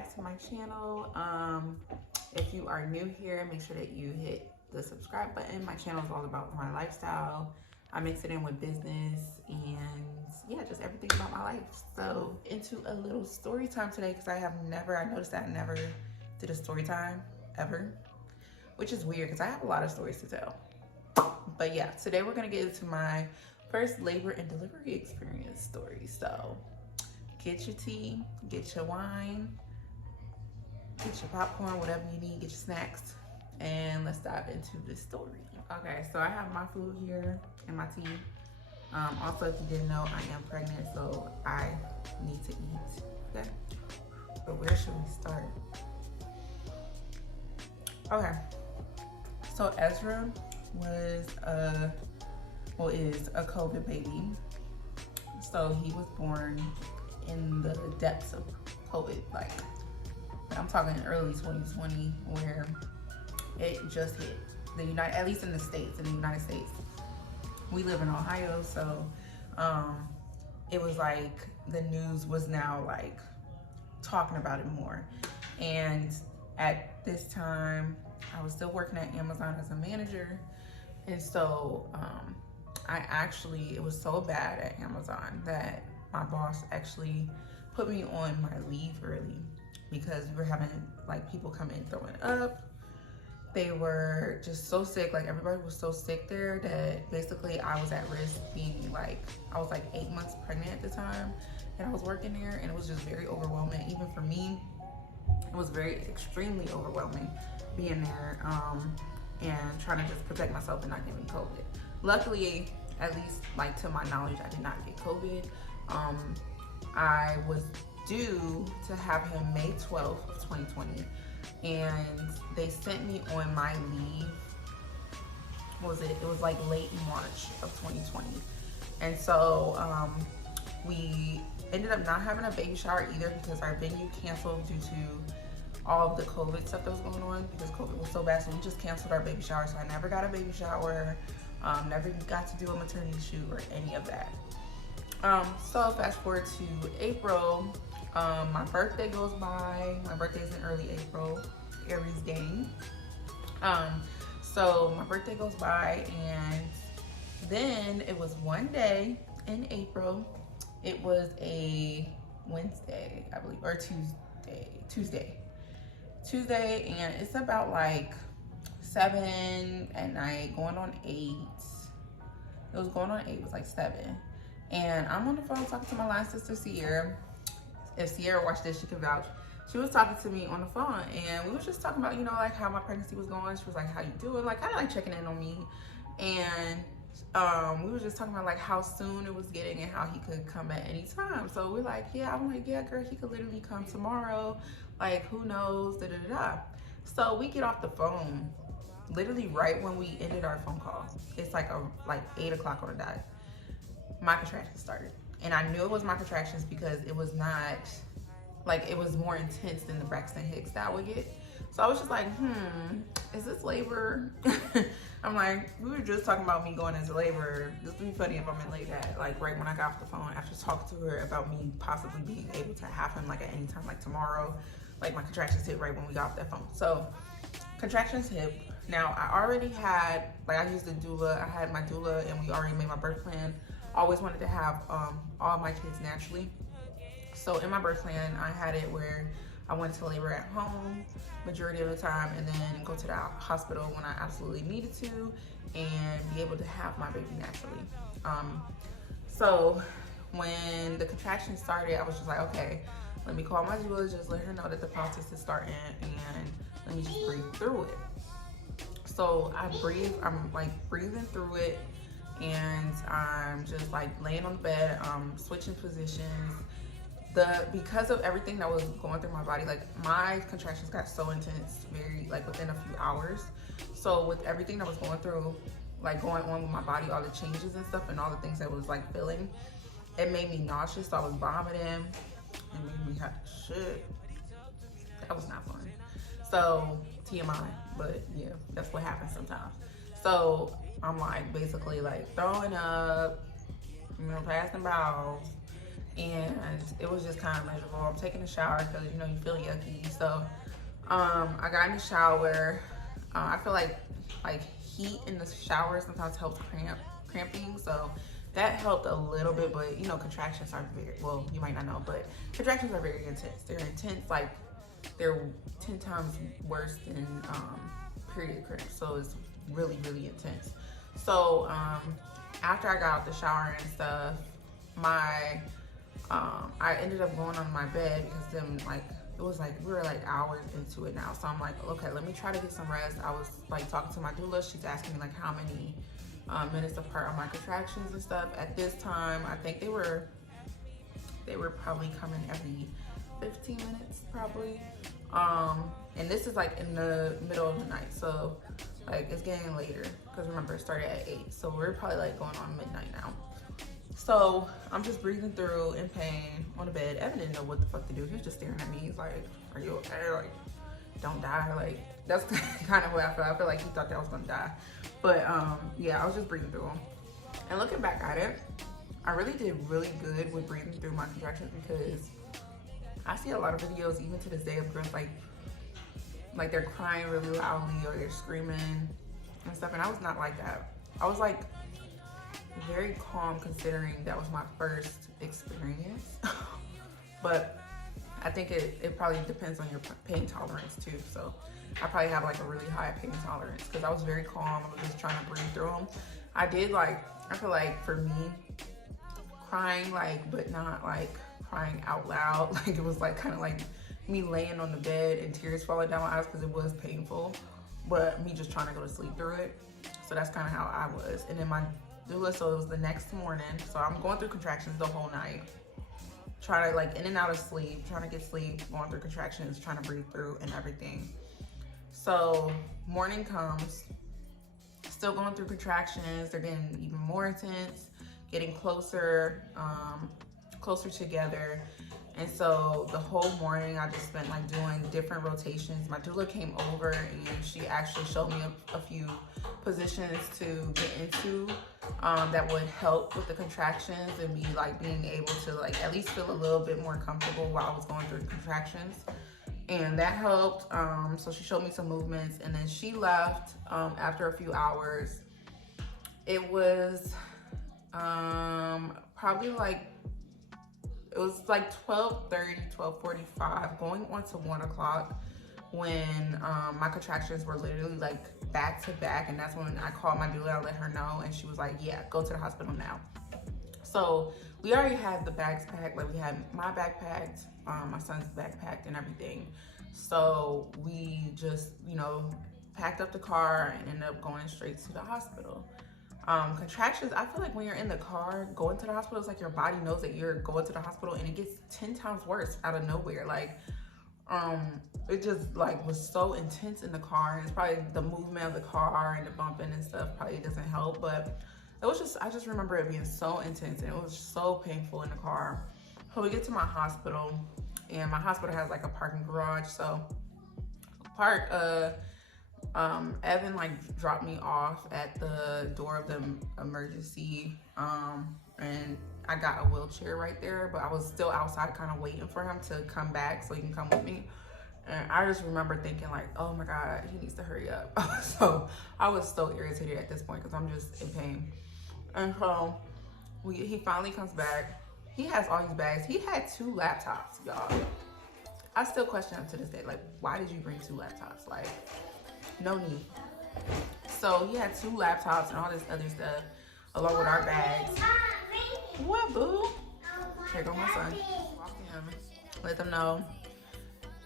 back to my channel. If you are new here, make sure that you hit the subscribe button. My channel is all about my lifestyle. I mix it in with business and yeah, just everything about my life. So into a little story time today, because I noticed that I never did a story time ever, which is weird because I have a lot of stories to tell. But yeah, today we're gonna get into my first labor and delivery experience story. So get your tea, get your wine, get your popcorn, whatever you need, get your snacks, and let's dive into this story. Okay, so I have my food here and my tea. Also, if you didn't know, I am pregnant, so I need to eat. Okay, but where should we start? Okay, so Ezra is a COVID baby. So he was born in the depths of COVID, like I'm talking early 2020, where it just hit at least in the States, in the United States. We live in Ohio, so it was like the news was now like talking about it more. And at this time, I was still working at Amazon as a manager. And so it was so bad at Amazon that my boss actually put me on my leave early because we were having like people come in throwing up. They were just so sick, like everybody was so sick there that basically I was at risk being I was like 8 months pregnant at the time, and I was working there, and it was just very overwhelming. Even for me, it was extremely overwhelming being there and trying to just protect myself and not getting COVID. Luckily, at least to my knowledge, I did not get COVID. I was due to have him May 12th of 2020, and they sent me on my leave. It was like late March of 2020. And so we ended up not having a baby shower either because our venue canceled due to all of the COVID stuff that was going on, because COVID was so bad. So we just canceled our baby shower. So I never got a baby shower, never got to do a maternity shoot or any of that. So fast forward to April, my birthday goes by. My birthday is in early April, Aries gang. So my birthday goes by, and then it was one day in April. It was a Wednesday, I believe, or Tuesday, and it's about like 7 at night, going on 8. It was going on 8, it was like 7. And I'm on the phone talking to my line sister, Sierra. If Sierra watched this, she can vouch. She was talking to me on the phone, and we was just talking about, like how my pregnancy was going. She was like, how you doing? Like, kind of like checking in on me. And we was just talking about like how soon it was getting and how he could come at any time. So we're like, yeah, I'm like, yeah, girl, he could literally come tomorrow. Like, who knows, da da da da. So we get off the phone, literally right when we ended our phone call. It's like 8 o'clock on the dot. My contractions started. And I knew it was my contractions because it was not, it was more intense than the Braxton Hicks that I would get. So I was just like, is this labor? I'm like, we were just talking about me going into labor. This would be funny if I'm in labor right when I got off the phone after talking to her about me possibly being able to have him at any time, tomorrow. My contractions hit right when we got off that phone. So contractions hit. Now I already had, I used a doula. I had my doula, and we already made my birth plan. Always wanted to have all my kids naturally. So in my birth plan, I had it where I went to labor at home majority of the time, and then go to the hospital when I absolutely needed to, and be able to have my baby naturally. So when the contractions started, I was just like, okay, let me call my doula, just let her know that the process is starting, and let me just breathe through it. So I'm breathing through it, and I'm just laying on the bed, switching positions. Because of everything that was going through my body, my contractions got so intense within a few hours. So with everything that was going through, going on with my body, all the changes and stuff, and all the things that was feeling, it made me nauseous. So I was vomiting, and made me have shit. That was not fun. So TMI, but yeah, that's what happens sometimes. So I'm basically throwing up, passing bowels, and it was just kind of miserable. I'm taking a shower because, you know, you feel yucky. So I got in the shower. I feel like heat in the shower sometimes helps cramping. So that helped a little bit, but you know, contractions are very, well, you might not know, but contractions are very intense. They're intense, like they're 10 times worse than period cramps. So it's really, really intense. So after I got out the shower and stuff, I ended up going on my bed because then like, it was like, we were like hours into it now. So I'm like, okay, let me try to get some rest. I was like talking to my doula. She's asking me like how many minutes apart are my contractions and stuff. At this time, I think they were probably coming every 15 minutes probably. And this is like in the middle of the night. So like it's getting later because remember it started at 8. So we're probably like going on midnight now. So I'm just breathing through in pain on the bed. Evan didn't know what the fuck to do. He was just staring at me. He's like, are you okay? Like, don't die. Like, that's kind of what I feel. I feel like he thought that I was gonna die. But yeah, I was just breathing through them. And looking back at it, I really did really good with breathing through my contractions because I see a lot of videos even to this day of girls like they're crying really loudly or they're screaming and stuff. And I was not like that. I was like very calm considering that was my first experience. But I think it probably depends on your pain tolerance too. So I probably have like a really high pain tolerance because I was very calm. I was just trying to breathe through them. I feel like for me, crying but not like crying out loud. Like it was like kind of like me laying on the bed and tears falling down my eyes because it was painful, but me just trying to go to sleep through it. So that's kind of how I was. And then my doula, so it was the next morning. So I'm going through contractions the whole night. Trying to like in and out of sleep, trying to get sleep, going through contractions, trying to breathe through and everything. So morning comes, still going through contractions. They're getting even more intense, getting closer, closer together. And so the whole morning I just spent like doing different rotations. My doula came over and she actually showed me a few positions to get into that would help with the contractions and be like being able to like at least feel a little bit more comfortable while I was going through the contractions. And that helped. So she showed me some movements and then she left after a few hours. It was probably like, it was like 12:30, 12:45, going on to 1 o'clock when my contractions were literally like back to back. And that's when I called my doula, I let her know, and she was like, yeah, go to the hospital now. So we already had the bags packed. Like we had my bag packed, my son's bag packed and everything. So we just, you know, packed up the car and ended up going straight to the hospital. Contractions, I feel like when you're in the car going to the hospital, it's like your body knows that you're going to the hospital and it gets 10 times worse out of nowhere. Like, it just like was so intense in the car, and it's probably the movement of the car and the bumping and stuff probably doesn't help, but it was just, I just remember it being so intense and it was so painful in the car. So we get to my hospital, and my hospital has like a parking garage. So Evan like dropped me off at the door of the emergency, and I got a wheelchair right there, but I was still outside kind of waiting for him to come back so he can come with me. And I just remember thinking like, oh my God, he needs to hurry up. So I was so irritated at this point because I'm just in pain. And so he finally comes back. He has all these bags. He had 2 laptops, y'all. I still question him to this day, like, why did you bring 2 laptops? Like, no need. So he had 2 laptops and all this other stuff along with our bags. What, boo? Here go my son. Walk to him, let them know,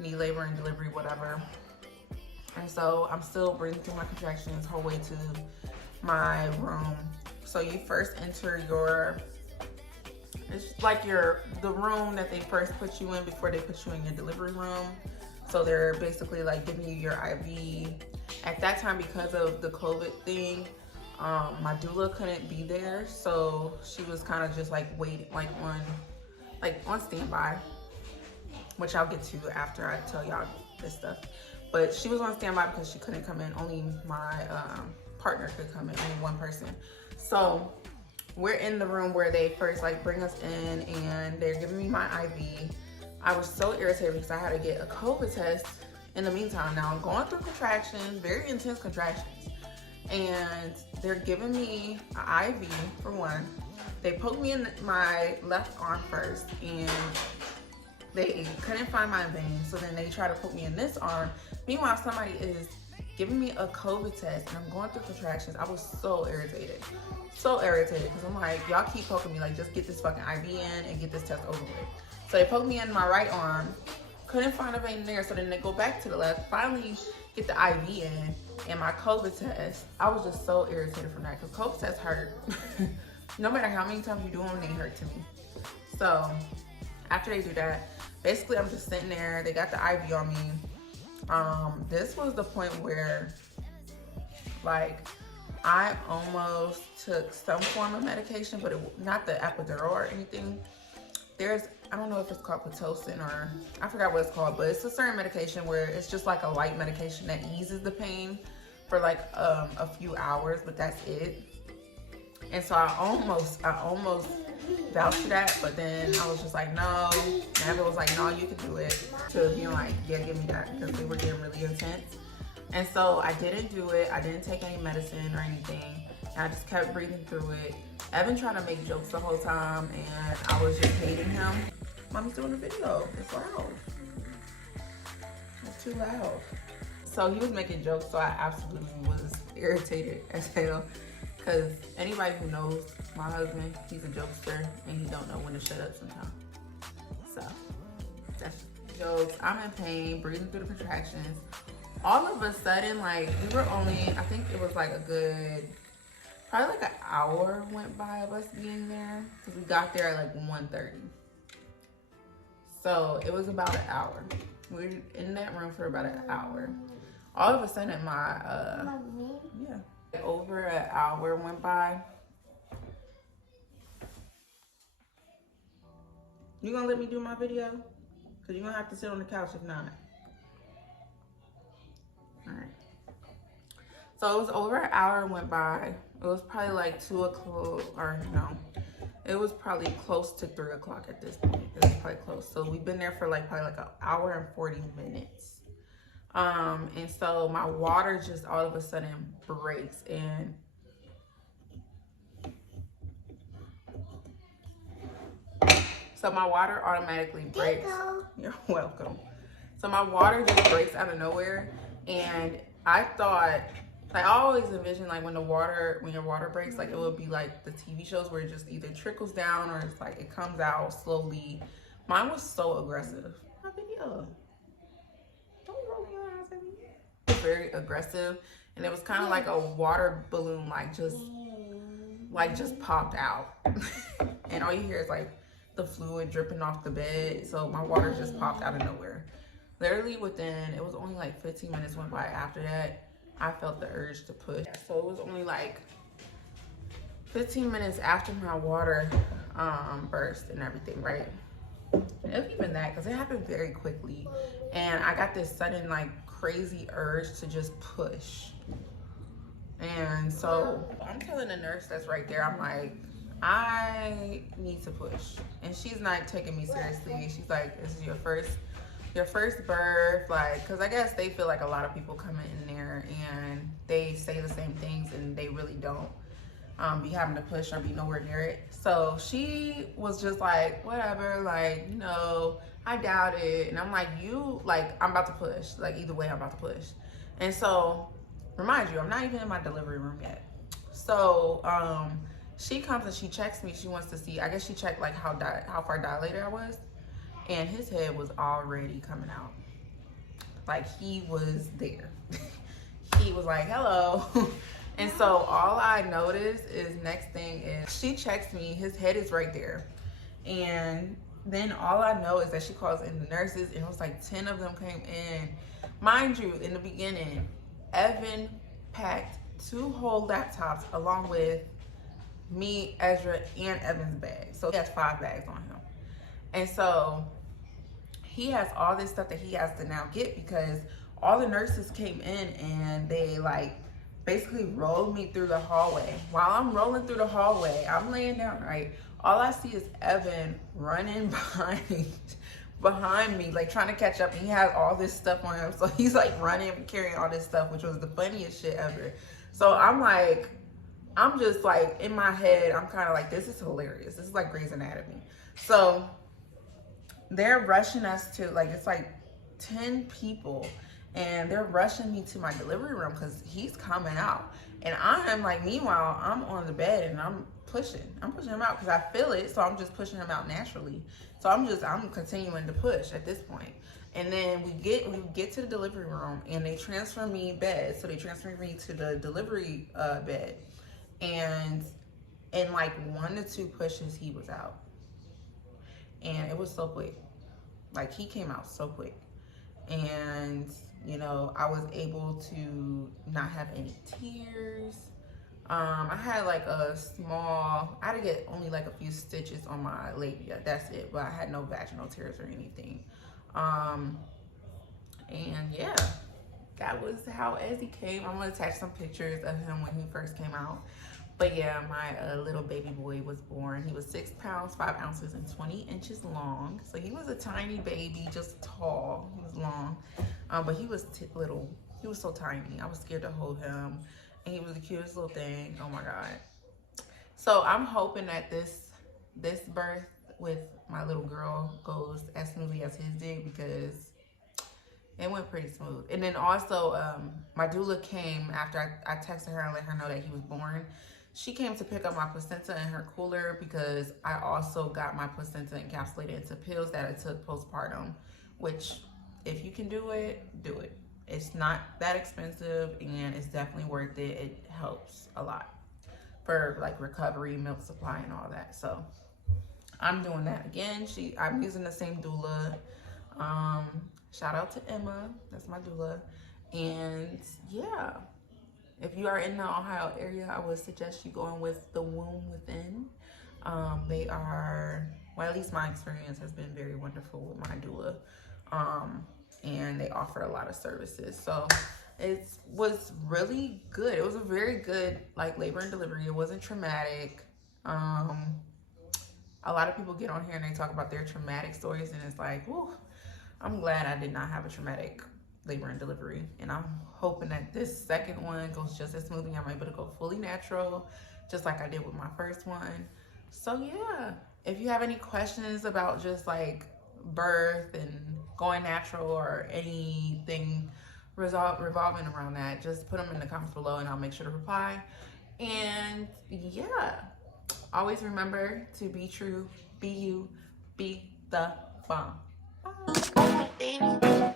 need labor and delivery, whatever. And so I'm still breathing through my contractions whole way to my room. So you first enter it's like the room that they first put you in before they put you in your delivery room. So they're basically like giving you your IV. At that time, because of the COVID thing, my doula couldn't be there, so she was kind of just like waiting, like on standby, which I'll get to after I tell y'all this stuff. But she was on standby because she couldn't come in. Only my partner could come in, only one person. So we're in the room where they first like bring us in and they're giving my IV. I was so irritated because I had to get a COVID test in the meantime. Now I'm going through contractions, very intense contractions. And they're giving me an IV for one. They poked me in my left arm first and they couldn't find my vein. So then they try to poke me in this arm. Meanwhile, somebody is giving me a COVID test and I'm going through contractions. I was so irritated. So irritated because I'm like, y'all keep poking me, like just get this fucking IV in and get this test over with. So they poked me in my right arm, couldn't find a vein there, so then they go back to the left, finally get the IV in and my COVID test. I was just so irritated from that because COVID tests hurt. No matter how many times you do them, they hurt to me. So after they do that, basically I'm just sitting there, they got the IV on me. This was the point where like I almost took some form of medication, but not the epidural or anything. I don't know if it's called Pitocin or I forgot what it's called, but it's a certain medication where it's just like a light medication that eases the pain for like a few hours, but that's it. And so I almost vouched for that, but then I was just like, no. And Evan was like, no, you can do it. To being like, yeah, give me that, because they were getting really intense. And so I didn't do it. I didn't take any medicine or anything. And I just kept breathing through it. Evan tried to make jokes the whole time, and I was just hating him. Mommy's doing a video. It's loud. It's too loud. So he was making jokes, so I absolutely was irritated as hell. Because anybody who knows my husband, he's a jokester, and he don't know when to shut up sometimes. So that's jokes. I'm in pain, breathing through the contractions. All of a sudden, like, we were only, I think it was like a good, probably like an hour went by of us being there. Because we got there at like 1:30. So it was about an hour. We were in that room for about an hour. All of a sudden, over an hour went by. You gonna let me do my video? Because you're gonna have to sit on the couch if not. Alright. So it was over an hour went by. It was probably like 2 o'clock, or no. It was probably close to 3 o'clock at this point. It was probably close. So we've been there for like probably like an hour and 40 minutes. And so my water just all of a sudden breaks, and so my water automatically breaks. You're welcome. So my water just breaks out of nowhere, and I thought, like, I always envision like when your water breaks, like it would be like the TV shows where it just either trickles down or it's like it comes out slowly. Mine was so aggressive. My video. Very aggressive, and it was kind of like a water balloon, like just popped out. And all you hear is like the fluid dripping off the bed. So my water just popped out of nowhere. Literally within, it was only like 15 minutes went by after that, I felt the urge to push. So it was only like 15 minutes after my water burst and everything, right? If even that, because it happened very quickly, and I got this sudden like crazy urge to just push. And so I'm telling the nurse that's right there, I'm like, I need to push. And she's not taking me seriously. She's like, this is your first birth, like, because I guess they feel like a lot of people come in there and they say the same things and they really don't be having to push or be nowhere near it. So she was just like, whatever, like, you know, I doubt it. And I'm like, I'm about to push. Like, either way, I'm about to push. And so, remind you, I'm not even in my delivery room yet. So, she comes and she checks me. She wants to see, I guess she checked like how far dilated I was. And his head was already coming out. Like, he was there. He was like, hello. And so all I noticed is, next thing is, she checks me, his head is right there. And then all I know is that she calls in the nurses, and it was like 10 of them came in. Mind you, in the beginning, Evan packed 2 whole laptops along with me, Ezra, and Evan's bag. So he has 5 bags on him. And so he has all this stuff that he has to now get, because all the nurses came in and they like basically rolled me through the hallway. While I'm rolling through the hallway, I'm laying down, right? all I see is Evan running behind me, like trying to catch up, and he has all this stuff on him. So he's like running, carrying all this stuff, which was the funniest shit ever. So I'm just like in my head, I'm kind of like, this is hilarious. This is like Grey's Anatomy. So they're rushing us to, like, it's like 10 people, and they're rushing me to my delivery room because he's coming out. And I'm like, meanwhile, I'm on the bed and I'm pushing him out because I feel it. So I'm just pushing him out naturally. So I'm continuing to push at this point. And then we get to the delivery room, and they transfer me bed. So they transfer me to the delivery bed. And in like 1 to 2 pushes, he was out. And it was so quick. Like, he came out so quick. And, you know, I was able to not have any tears. I had like I had to get only like a few stitches on my labia. That's it. But I had no vaginal tears or anything. And yeah, that was how Ezzy came. I'm going to attach some pictures of him when he first came out. But yeah, my little baby boy was born. He was 6 pounds, 5 ounces, and 20 inches long. So he was a tiny baby, just tall. He was long, but he was little. He was so tiny. I was scared to hold him, and he was the cutest little thing. Oh my God. So I'm hoping that this birth with my little girl goes as smoothly as his did, because it went pretty smooth. And then also, my doula came after I texted her and let her know that he was born. She came to pick up my placenta in her cooler, because I also got my placenta encapsulated into pills that I took postpartum, which, if you can do it, do it. It's not that expensive, and it's definitely worth it. It helps a lot for like recovery, milk supply, and all that. So I'm doing that again. I'm using the same doula. Shout out to Emma, that's my doula. And yeah, if you are in the Ohio area, I would suggest you going with the Womb Within. They are, well, at least my experience has been very wonderful with my doula. And they offer a lot of services. So it was really good. It was a very good like labor and delivery. It wasn't traumatic. A lot of people get on here and they talk about their traumatic stories, and it's like, whew, I'm glad I did not have a traumatic labor and delivery. And I'm hoping that this second one goes just as smoothly. I'm able to go fully natural, just like I did with my first one. So yeah, if you have any questions about just like birth and going natural, or anything revolving around that, just put them in the comments below and I'll make sure to reply. And yeah, always remember to be true, be you, be the bomb. Bye.